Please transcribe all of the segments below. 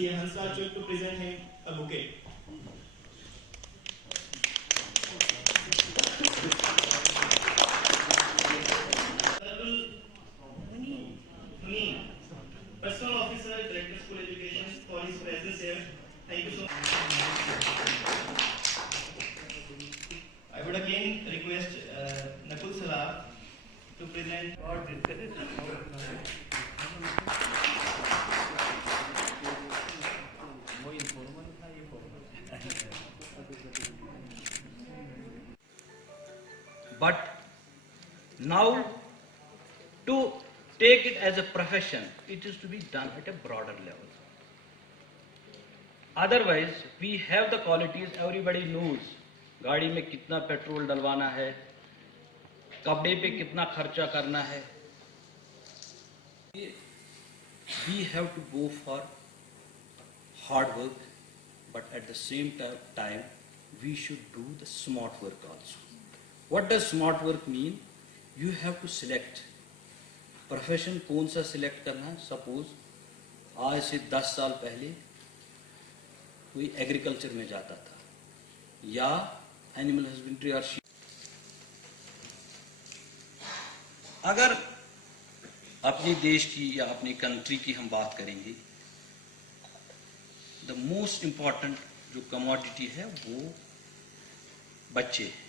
CA Hansraj to present him a bouquet. Personal Officer, Director of School Education, for his presence here. Thank you so much. I would again request Nakul Salah to present. But now, to take it as a profession, it is to be done at a broader level. Otherwise, we have the qualities, everybody knows. गाड़ी में कितना petrol डलवाना है, कपड़े पे कितना खर्चा करना है. We have to go for hard work, but at the same time, we should do the smart work also. What does smart work mean? You have to select. Profession कौन सा सिलेक्ट करना है. सपोज आज से 10 साल पहले कोई agriculture में जाता था या एनिमल हस्बेंड्री और शीप. अगर अपने देश की या अपनी कंट्री की हम बात करेंगे, द मोस्ट इंपॉर्टेंट जो कमोडिटी है वो बच्चे हैं,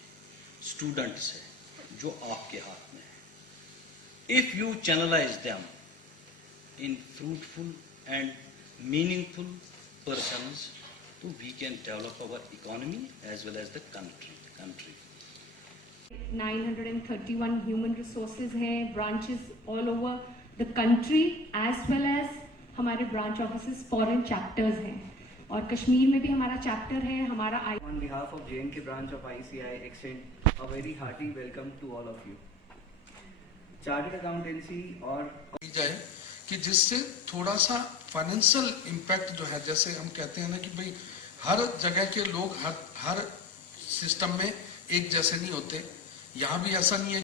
स्टूडेंट्स है, जो आपके हाथ में है. If you channelize them in fruitful and meaningful persons, so we can develop our economy as well as the country. 931 human resources हैं, branches all over the country as well as हमारे branch offices foreign chapters हैं, और कश्मीर में भी हमारा chapter है. हमारा On behalf of JNK branch of ICI extend a very hearty welcome to all of you. Chartered accountancy और जाए कि जिससे थोड़ा सा फाइनेंशियल इम्पैक्ट जो है, जैसे हम कहते हैं ना कि भाई हर जगह के लोग हर सिस्टम में एक जैसे नहीं होते. यहाँ भी ऐसा नहीं है